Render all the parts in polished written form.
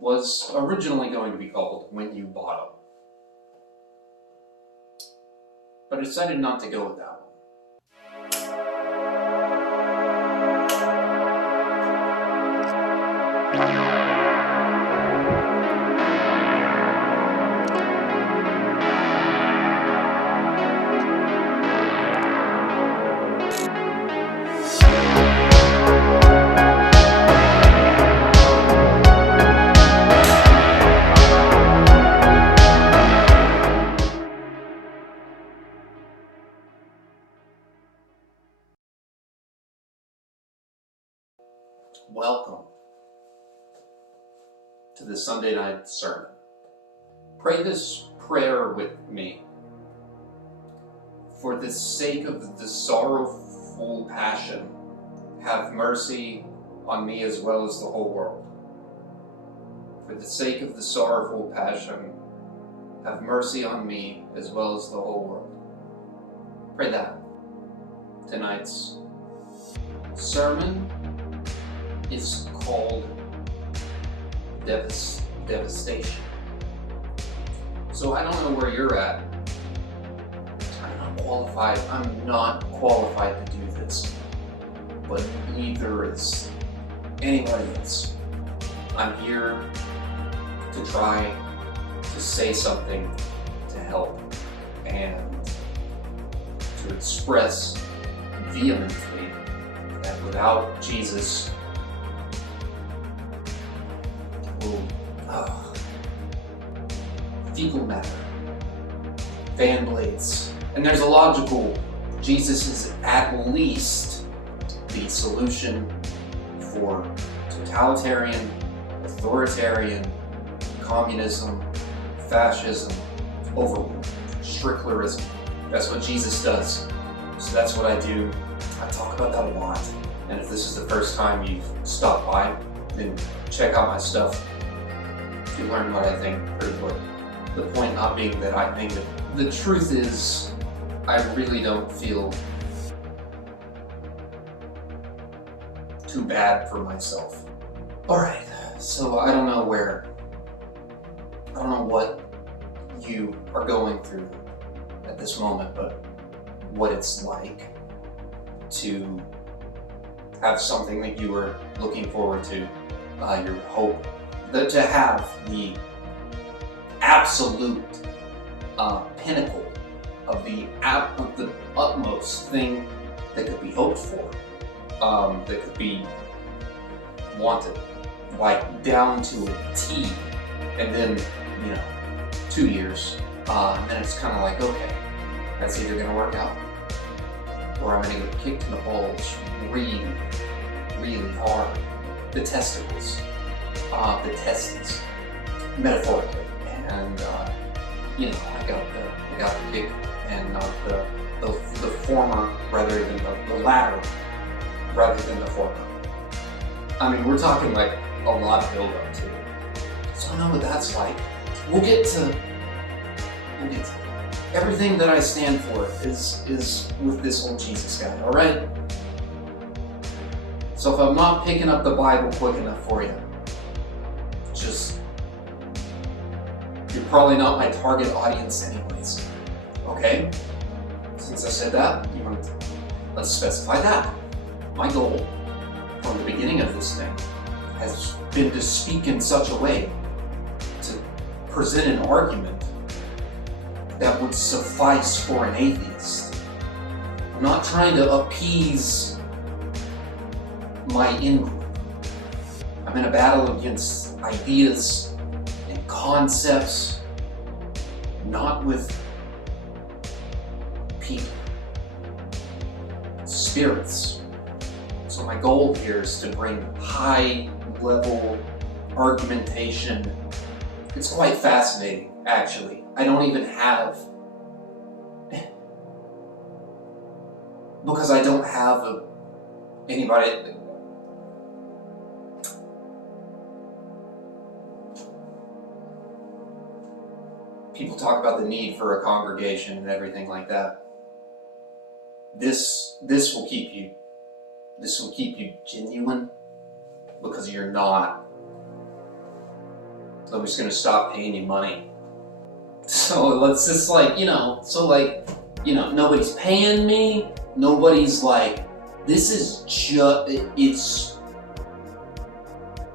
was originally going to be called When You Bottom, but I decided not to go with that one. Welcome to the Sunday night sermon. Pray this prayer with me. For the sake of the sorrowful passion, have mercy on me as well as the whole world. For the sake of the sorrowful passion, have mercy on me as well as the whole world. Pray that. Tonight's sermon is called Devastation. So I don't know where you're at. I'm not qualified to do this, but neither is anybody else. I'm here to try to say something to help and to express vehemently that without Jesus, fecal matter, fan blades, and there's a logical, Jesus is at least the solution for totalitarian, authoritarian, communism, fascism, overrule, Stricklerism. That's what Jesus does. So that's what I do. I talk about that a lot. And if this is the first time you've stopped by, then check out my stuff. You learn what I think pretty quick. The point not being that I think it. The truth is, I really don't feel too bad for myself. Alright, so I don't know what you are going through at this moment, but what it's like to have something that you were looking forward to, your hope, to have the absolute pinnacle of the utmost thing that could be hoped for, that could be wanted, like down to a T, and then 2 years, and then it's kind of like, okay, that's either going to work out, or I'm going to get kicked in the balls really, really hard. The testicles, the testes, metaphorically, and I got the kick, and the former rather than the latter, rather than the former. I mean, we're talking like a lot of build-up to it. So I know what that's like. We'll get to it. Everything that I stand for is with this whole Jesus guy, alright? So if I'm not picking up the Bible quick enough for you, just, you're probably not my target audience anyways. Okay? Since I said that, let's specify that. My goal from the beginning of this thing has been to speak in such a way to present an argument that would suffice for an atheist. I'm not trying to appease my in-group. I'm in a battle against ideas and concepts, not with people, spirits. So my goal here is to bring high-level argumentation. It's quite fascinating, actually. I don't even have, because I don't have anybody. People talk about the need for a congregation and everything like that. This will keep you genuine, because you're not Nobody's gonna stop paying you money. So let's just nobody's paying me. Nobody's like, this is just,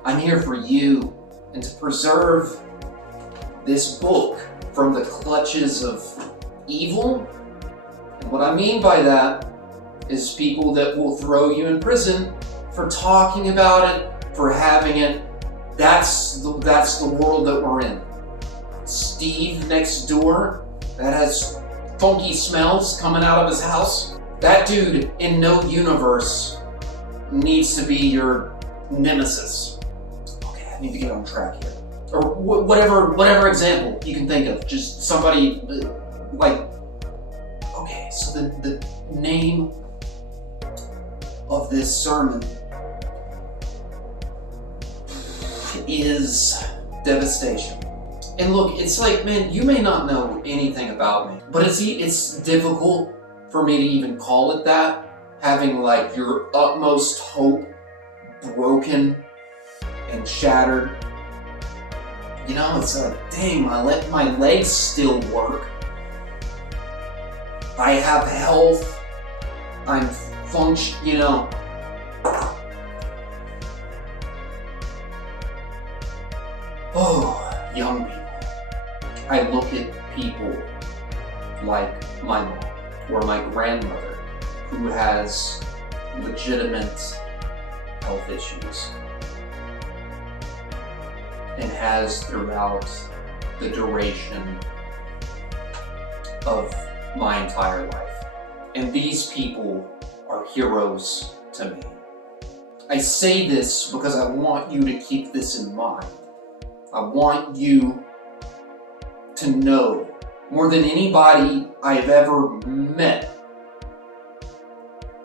I'm here for you and to preserve this book from the clutches of evil. And what I mean by that is people that will throw you in prison for talking about it, for having it. That's the world that we're in. Steve next door that has funky smells coming out of his house. That dude in no universe needs to be your nemesis. Okay, I need to get on track here. Or whatever example you can think of. Just somebody okay, so the name of this sermon is Devastation. And look, it's like, man, you may not know anything about me, but it's difficult for me to even call it that, having like your utmost hope broken and shattered. You know, it's like, dang, my legs still work. I have health. I'm Oh, young people. I look at people like my mom or my grandmother who has legitimate health issues and has throughout the duration of my entire life. And these people are heroes to me. I say this because I want you to keep this in mind. I want you to know, more than anybody I've ever met,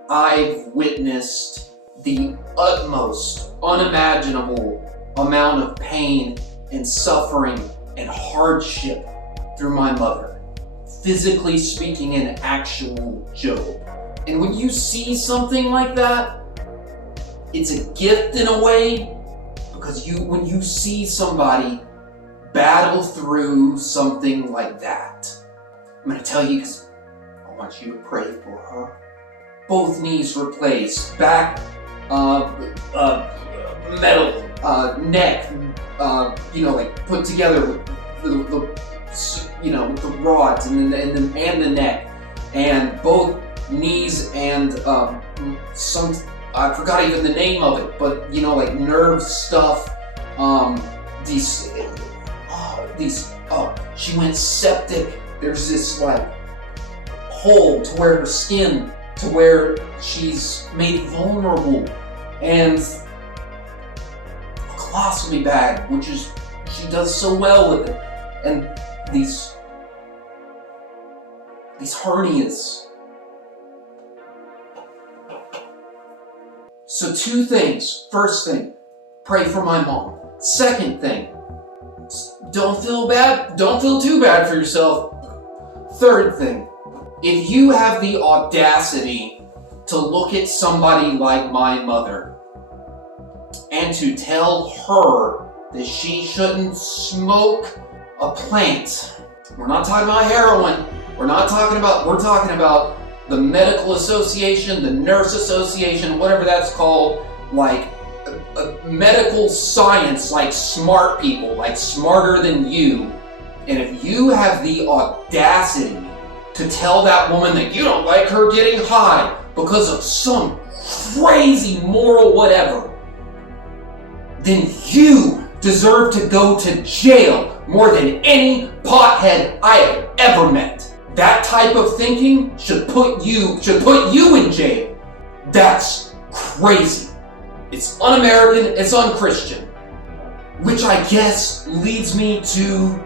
I've witnessed the utmost unimaginable amount of pain and suffering and hardship through my mother, physically speaking, an actual Job. And when you see something like that, it's a gift in a way, because when you see somebody battle through something like that, I'm going to tell you because I want you to pray for her. Both knees replaced, back, metal, neck, put together with the rods and the neck, and both knees and I forgot even the name of it, but nerve stuff. She went septic. There's this hole to where her skin, to where she's made vulnerable, and a colostomy bag, which is, she does so well with it, and these hernias. So 2 things. First thing, pray for my mom. Second thing, don't feel bad. Don't feel too bad for yourself. Third thing, if you have the audacity to look at somebody like my mother and to tell her that she shouldn't smoke a plant, we're not talking about heroin. We're talking about the medical association, the nurse association, whatever that's called, medical science, smart people, smarter than you. And if you have the audacity to tell that woman that you don't like her getting high because of some crazy moral whatever, then you deserve to go to jail more than any pothead I have ever met. That type of thinking should put you in jail. That's crazy. It's un-American, it's un-Christian. Which I guess leads me to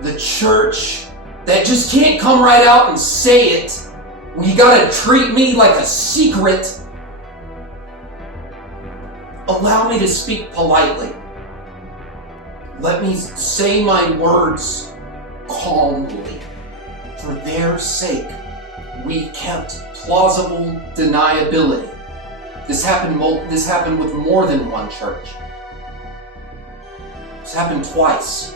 the church that just can't come right out and say it. You gotta treat me like a secret. Allow me to speak politely. Let me say my words calmly. For their sake, we kept plausible deniability. This happened with more than one church. It's happened twice.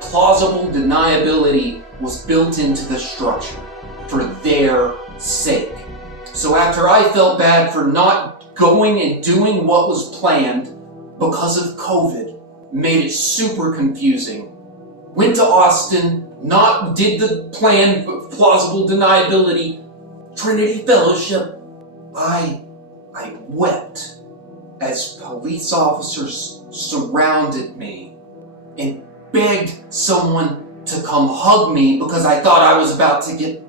Plausible deniability was built into the structure for their sake. So after I felt bad for not going and doing what was planned because of COVID, made it super confusing, went to Austin, did the plan, plausible deniability, Trinity Fellowship. I wept as police officers surrounded me and begged someone to come hug me because I thought I was about to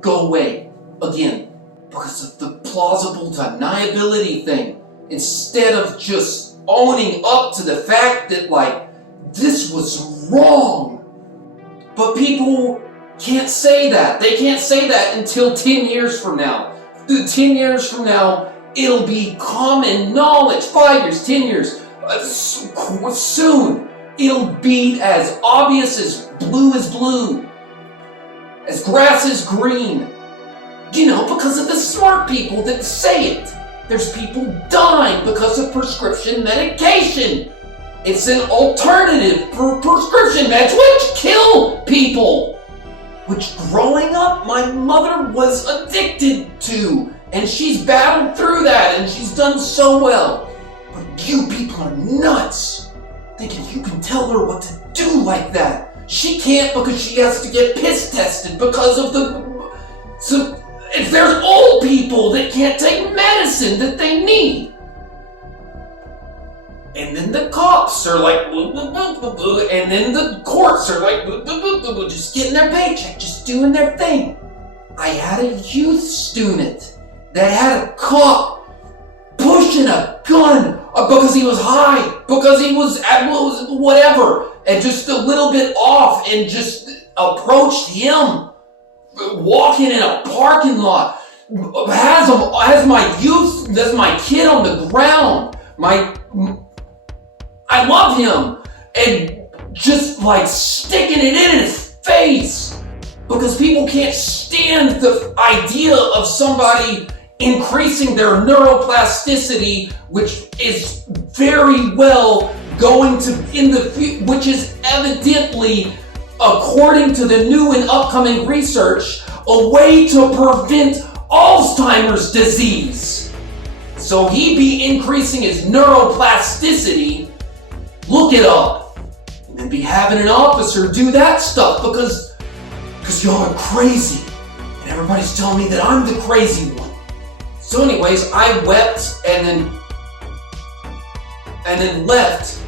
go away again because of the plausible deniability thing, instead of just owning up to the fact that this was wrong. But people can't say that. They can't say that until 10 years from now. 10 years from now, it'll be common knowledge. 5 years, 10 years, soon, it'll be as obvious as blue, as grass is green. Because of the smart people that say it. There's people dying because of prescription medication. It's an alternative for prescription meds which kill people. Which growing up, my mother was addicted to. And she's battled through that and she's done so well. But you people are nuts. Thinking you can tell her what to do like that. She can't because she has to get piss tested because of if there's old people that can't take medicine that they need. And then the cops are like, boo, boo, boo, boo, boo, and then the courts are like, boo, boo, boo, boo, boo, just getting their paycheck, just doing their thing. I had a youth student that had a cop pushing a gun because he was high, because he was whatever, and just a little bit off, and just approached him, walking in a parking lot, has my kid on the ground, I love him, and just sticking it in his face, because people can't stand the idea of somebody increasing their neuroplasticity, which is very well going to, which is evidently, according to the new and upcoming research, a way to prevent Alzheimer's disease. So he be increasing his neuroplasticity, look it up, and then be having an officer do that stuff because y'all are crazy. And everybody's telling me that I'm the crazy one. So anyways, I wept and then left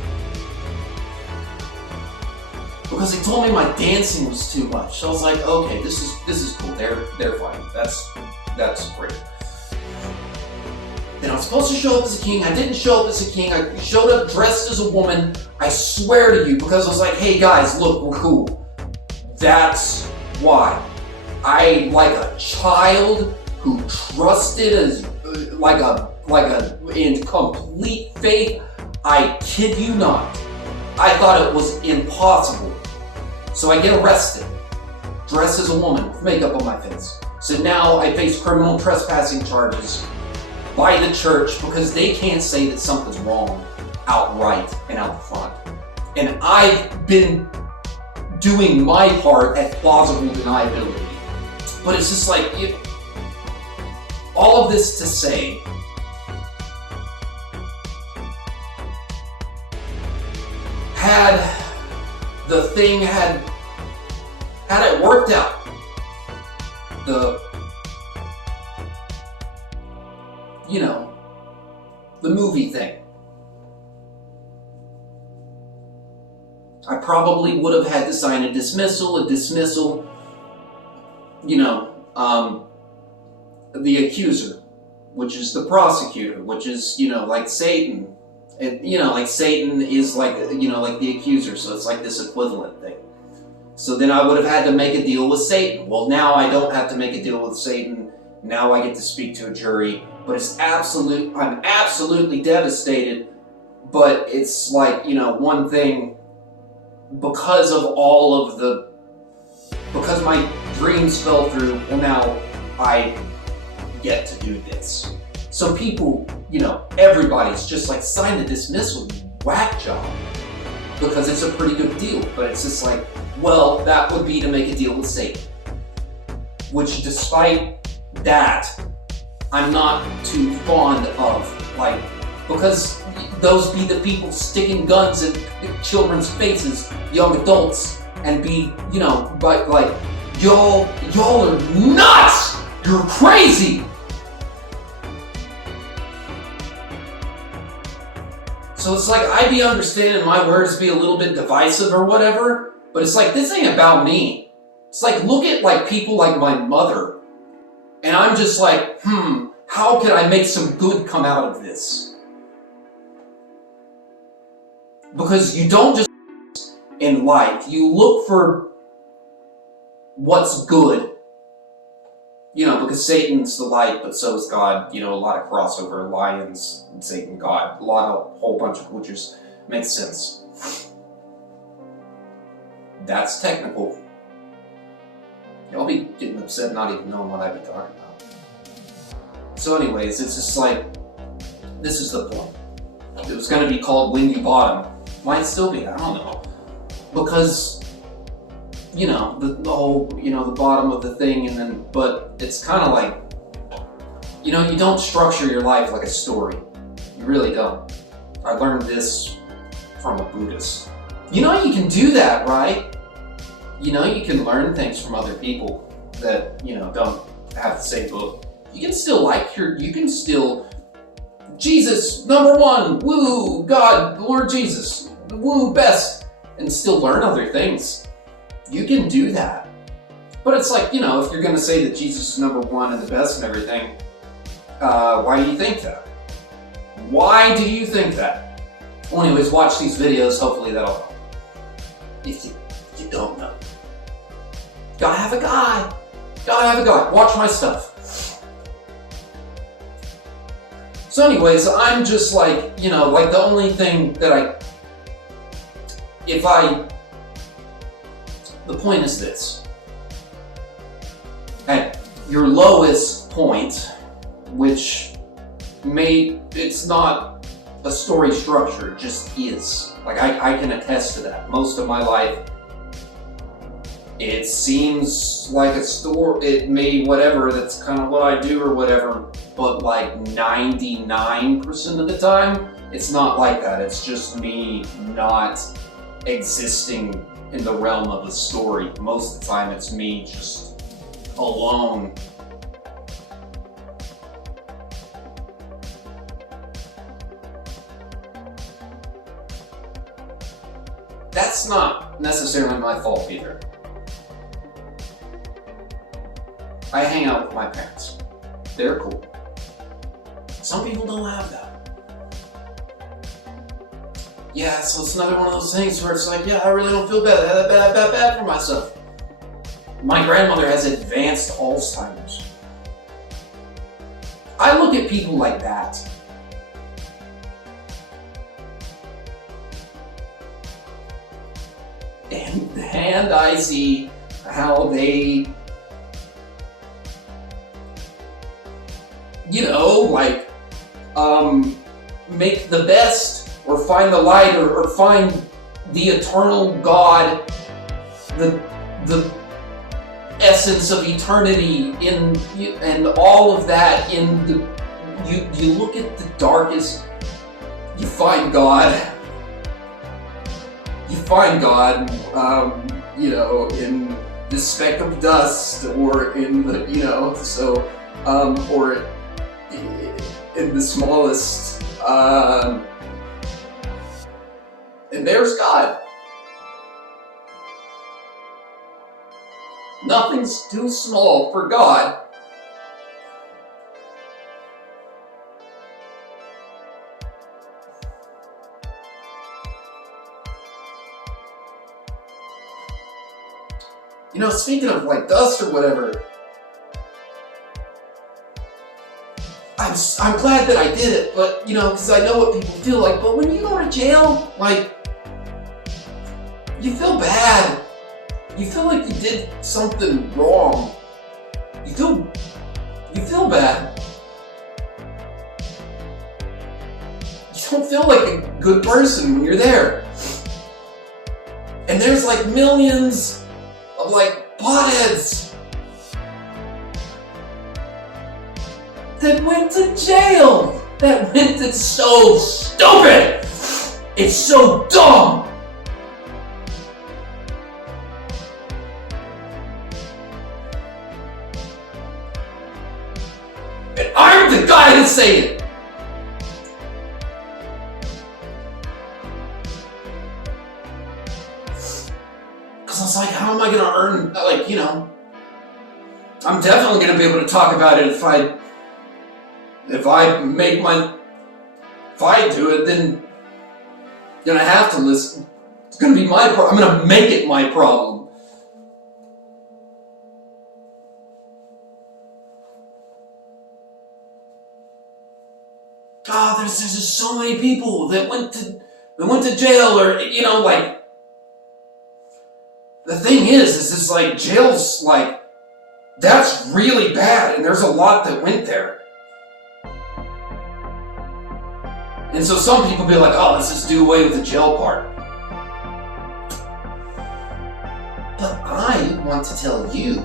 because they told me my dancing was too much. So I was like, okay, this is cool. They're fine. That's great. Then I was supposed to show up as a king. I didn't show up as a king. I showed up dressed as a woman. I swear to you, because I was like, hey guys, look, we're cool. That's why. I, like a child who trusted as in complete faith, I kid you not, I thought it was impossible. So I get arrested, dressed as a woman, with makeup on my face. So now I face criminal trespassing charges by the church because they can't say that something's wrong outright and out front. And I've been doing my part at plausible deniability. But it's just all of this to say, had the thing had it worked out, the movie thing, I probably would have had to sign a dismissal, the accuser, which is the prosecutor, which is, like Satan. And, Satan is like the accuser, so it's like this equivalent thing. So then I would have had to make a deal with Satan. Well, now I don't have to make a deal with Satan. Now I get to speak to a jury. But I'm absolutely devastated. But it's one thing, because my dreams fell through, well, now I get to do this. So people, everybody's just sign the dismissal, you whack job because it's a pretty good deal. But it's just like, well, that would be to make a deal with Satan. Which, despite that, I'm not too fond of, like, because those be the people sticking guns in children's faces, young adults, and be, you know, but like, y'all are nuts! You're crazy! So it's like, I be understanding my words be a little bit divisive or whatever, but it's like, this ain't about me. It's like, look at like people like my mother, and I'm just like, how can I make some good come out of this? Because you don't just in life, you look for what's good. You know, because Satan's the light, but so is God. You know, a lot of crossover, lions, and Satan, God, a whole bunch of which makes sense. That's technical. Y'all be getting upset not even knowing what I be talking about. So anyways, it's just like, this is the point. It was going to be called Windy Bottom. Might still be, I don't know. Because, you know, the whole, you know, the bottom of the thing, and then, but it's kind of like, you know, you don't structure your life like a story. You really don't. I learned this from a Buddhist. You know you can do that, right? You know you can learn things from other people that, you know, don't have the same book. You can still Jesus, number one, woo, God, Lord Jesus, woo, best, and still learn other things. You can do that. But it's like, you know, if you're going to say that Jesus is number one and the best and everything, why do you think that? Why do you think that? Well, anyways, watch these videos. Hopefully that'll help. If you don't know. Gotta have a guy. Gotta have a guy. Watch my stuff. So anyways, I'm just like, you know, like the only thing that the point is this. At your lowest point, which it's not a story structure, it just is. Like I can attest to that. Most of my life, it seems like a story, it may whatever, that's kind of what I do or whatever, but like 99% of the time, it's not like that. It's just me not existing in the realm of the story. Most of the time, it's me just alone. That's not necessarily my fault either. I hang out with my parents. They're cool. Some people don't have that. Yeah, so it's another one of those things where it's like, yeah, I really don't feel bad for myself. My grandmother has advanced Alzheimer's. I look at people like that. And I see how they, you know, like, make the best, or find the light, or find the eternal God, the essence of eternity and all of that in the, you look at the darkest, you find God. You find God, you know, in the speck of dust, or in the, you know, so, or in the smallest, and there's God. Nothing's too small for God. You know, speaking of like dust or whatever, I'm glad that I did it, but you know, because I know what people feel like. But when you go to jail, like, you feel bad. You feel like you did something wrong. You feel bad. You don't feel like a good person when you're there. And there's like millions of like potheads that went to jail. It's so stupid. It's so dumb. And I'm the guy to say it. Because I was like, how am I going to earn, like, you know, I'm definitely going to be able to talk about it if I do it, then you're going to have to listen. It's going to be my problem. I'm going to make it my problem. God, there's just so many people that went to jail, or, you know, like, the thing is it's like, jail's like, that's really bad, and there's a lot that went there. And so some people be like, oh, let's just do away with the jail part. But I want to tell you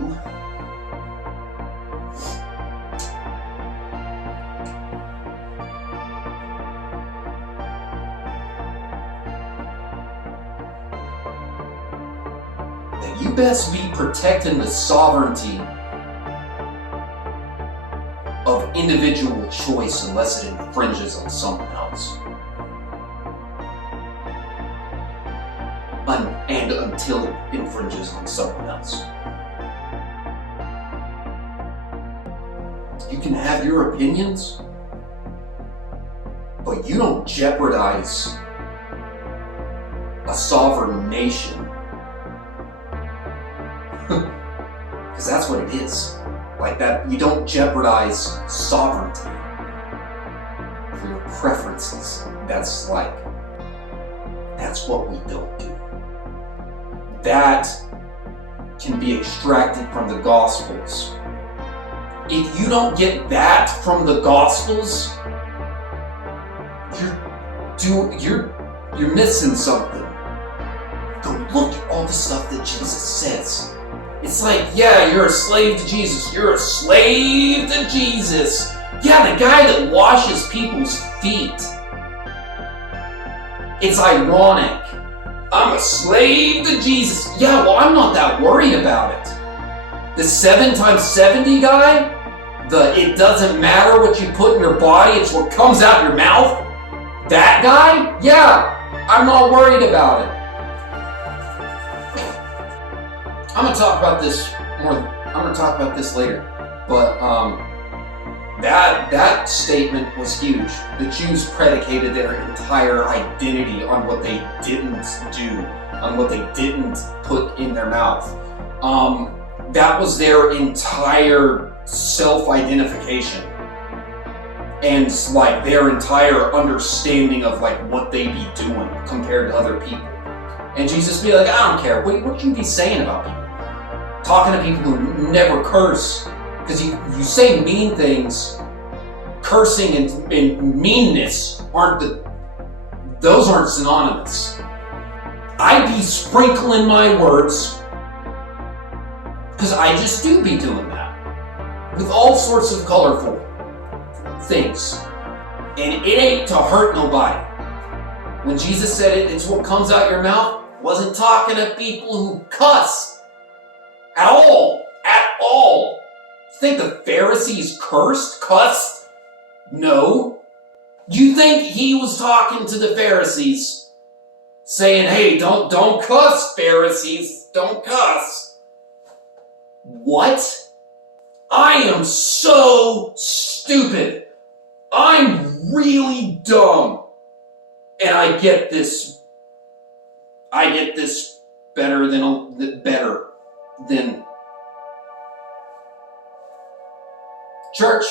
that you best be protecting the sovereignty of individual choice unless it infringes on someone else. And until it infringes on someone else. You can have your opinions, but you don't jeopardize a sovereign nation. Because that's what it is. Like that, you don't jeopardize sovereignty for your preferences. That's what we don't do. That can be extracted from the Gospels. If you get that from the Gospels, you're missing something. Go look at all the stuff that Jesus says. It's like, yeah, you're a slave to Jesus. You're a slave to Jesus. Yeah, the guy that washes people's feet. It's ironic. I'm a slave to Jesus. Yeah, well, I'm not that worried about it. The 7 times 70 guy, it doesn't matter what you put in your body, it's what comes out your mouth. That guy, yeah, I'm not worried about it. I'm going to talk about this more. I'm going to talk about this later. But that statement was huge. The Jews predicated their entire identity on what they didn't do, on what they didn't put in their mouth. That was their entire self-identification. And like their entire understanding of like what they be doing compared to other people. And Jesus be like, I don't care. What you be saying about people? Talking to people who never curse. Because you say mean things. Cursing and meanness those aren't synonymous. I be sprinkling my words because I just do be doing that. With all sorts of colorful things. And it ain't to hurt nobody. When Jesus said it's what comes out your mouth, wasn't talking to people who cuss. At all. At all. You think the Pharisees cussed? No. You think he was talking to the Pharisees, saying, hey, don't cuss, Pharisees. Don't cuss. What? I am so stupid. I'm really dumb. And I get this better than church.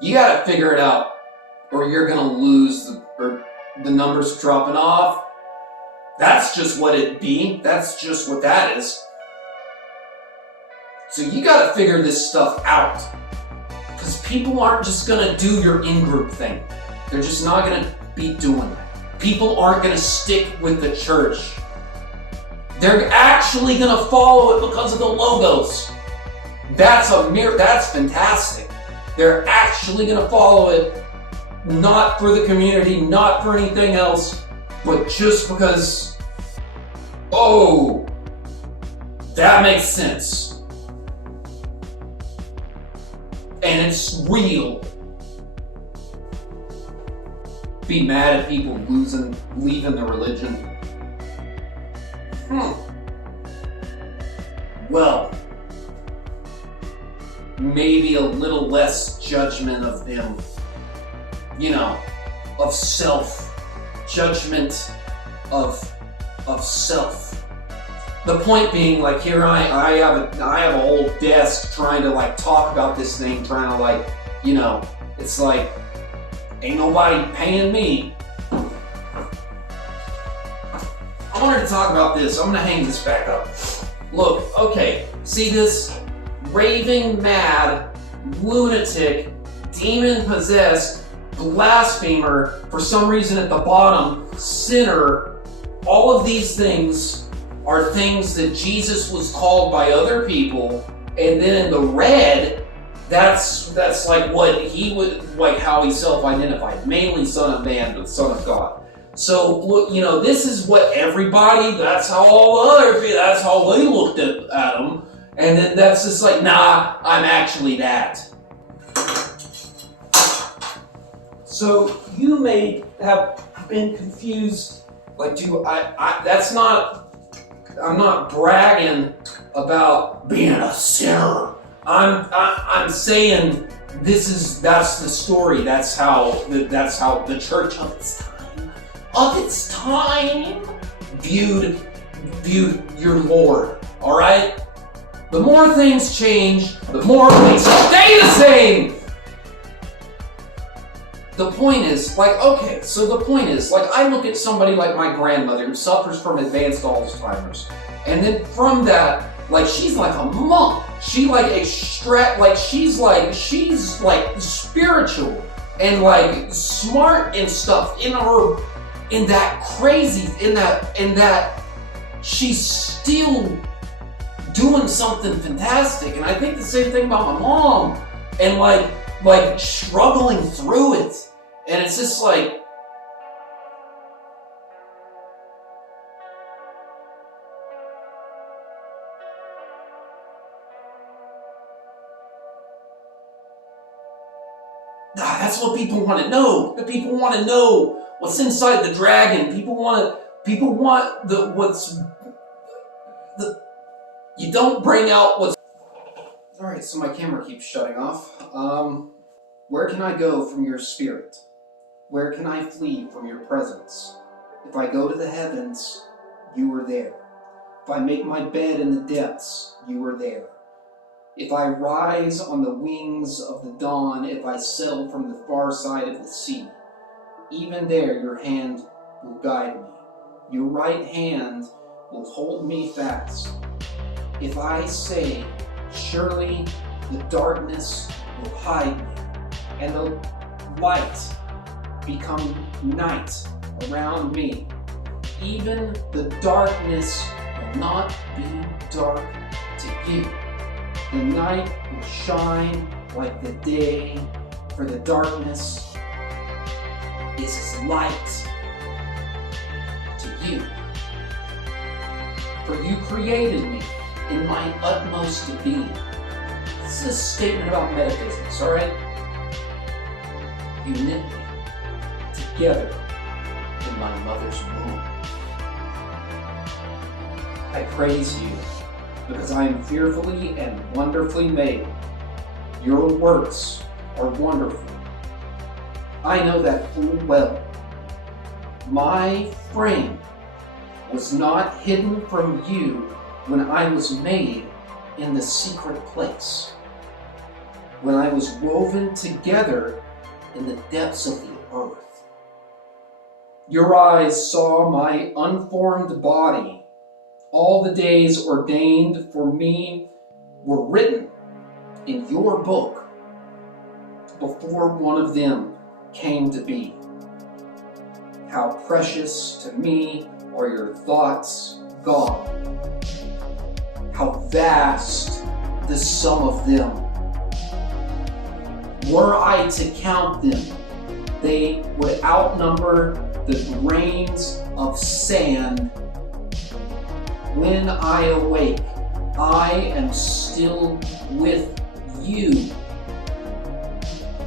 You gotta figure it out, or you're gonna lose the numbers dropping off. That's just what it be. That's just what that is. So you gotta figure this stuff out. Because people aren't just gonna do your in-group thing. They're just not gonna be doing that. People aren't gonna stick with the church. They're actually gonna follow it because of the logos. That's fantastic. They're actually gonna follow it, not for the community, not for anything else, but just because, oh, that makes sense. And it's real. Be mad at people leaving the religion. Well, maybe a little less judgment of them, of self, judgment of self. The point being, like, here I have a whole desk trying to like talk about this thing, trying to like, it's like, ain't nobody paying me. I wanted to talk about this. I'm gonna hang this back up. Look, okay, see this raving mad, lunatic, demon-possessed, blasphemer, for some reason at the bottom, sinner. All of these things are things that Jesus was called by other people, and then in the red, that's like what he would, like how he self-identified, mainly Son of Man, but Son of God. So look, this is what everybody, that's how all other people, that's how they looked at him, and then that's just like, nah, I'm actually that. So you may have been confused, like, I'm not bragging about being a sinner. I'm saying that's the story. That's how the church of its time viewed your Lord. All right. The more things change, the more things stay the same. The point is, like, I look at somebody like my grandmother who suffers from advanced Alzheimer's, and then from that, like, she's like a monk. She's like spiritual and like smart and stuff in that she's still doing something fantastic. And I think the same thing about my mom, and like struggling through it. And it's just like, that's what people want to know. The people want to know what's inside the dragon. People want you don't bring out what's... Alright, so my camera keeps shutting off. Where can I go from your spirit? Where can I flee from your presence? If I go to the heavens, you are there. If I make my bed in the depths, you are there. If I rise on the wings of the dawn, if I settle from the far side of the sea, even there your hand will guide me. Your right hand will hold me fast. If I say, surely the darkness will hide me, and the light become night around me, even the darkness will not be dark to you. The night will shine like the day, for the darkness is as light to you. For you created me in my utmost being. This is a statement about metaphysics, alright? You knit me together in my mother's womb. I praise you, because I am fearfully and wonderfully made. Your works are wonderful. I know that full well. My frame was not hidden from you when I was made in the secret place, when I was woven together in the depths of the earth. Your eyes saw my unformed body, all the days ordained for me were written in your book before one of them came to be. How precious to me are your thoughts, God. How vast the sum of them. Were I to count them, they would outnumber the grains of sand. When I awake, I am still with you.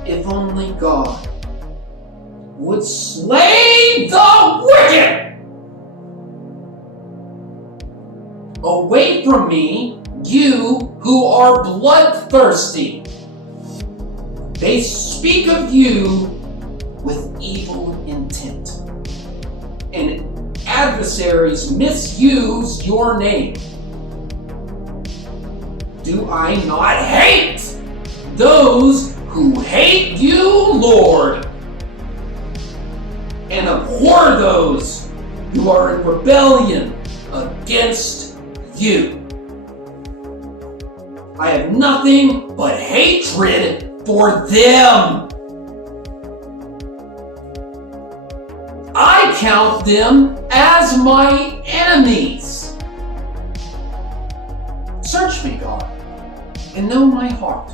If only God would slay the wicked! Away from me, you who are bloodthirsty. They speak of you with evil intent, and adversaries misuse your name. Do I not hate those who hate you, Lord, and abhor those who are in rebellion against you? I have nothing but hatred for them. I count them as my enemies. Search me, God, and know my heart.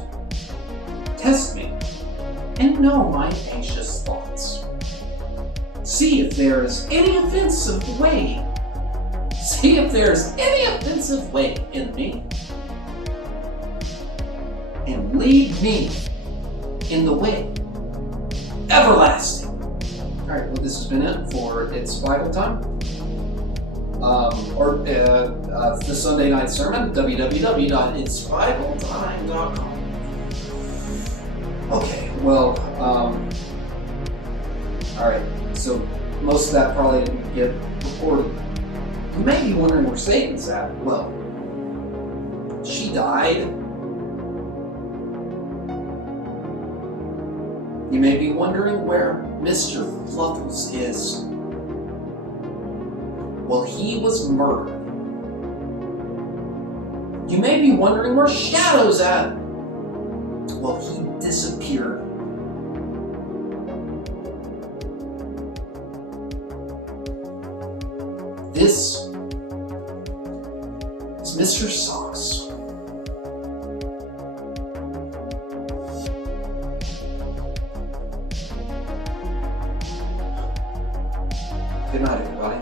Test me and know my anxious thoughts. See if there is any offensive way. See if there is any offensive way in me. And lead me in the way everlasting. Alright, well, this has been it for It's Bible Time. The Sunday night sermon, www.itsbibletime.com. Okay, well, alright, so most of that probably didn't get recorded. You may be wondering where Satan's at. Well, she died. You may be wondering where Mr. Fluffles is. Well, he was murdered. You may be wondering where Shadow's at. Well, he disappeared. This is Mr. Socks. Good night, everybody.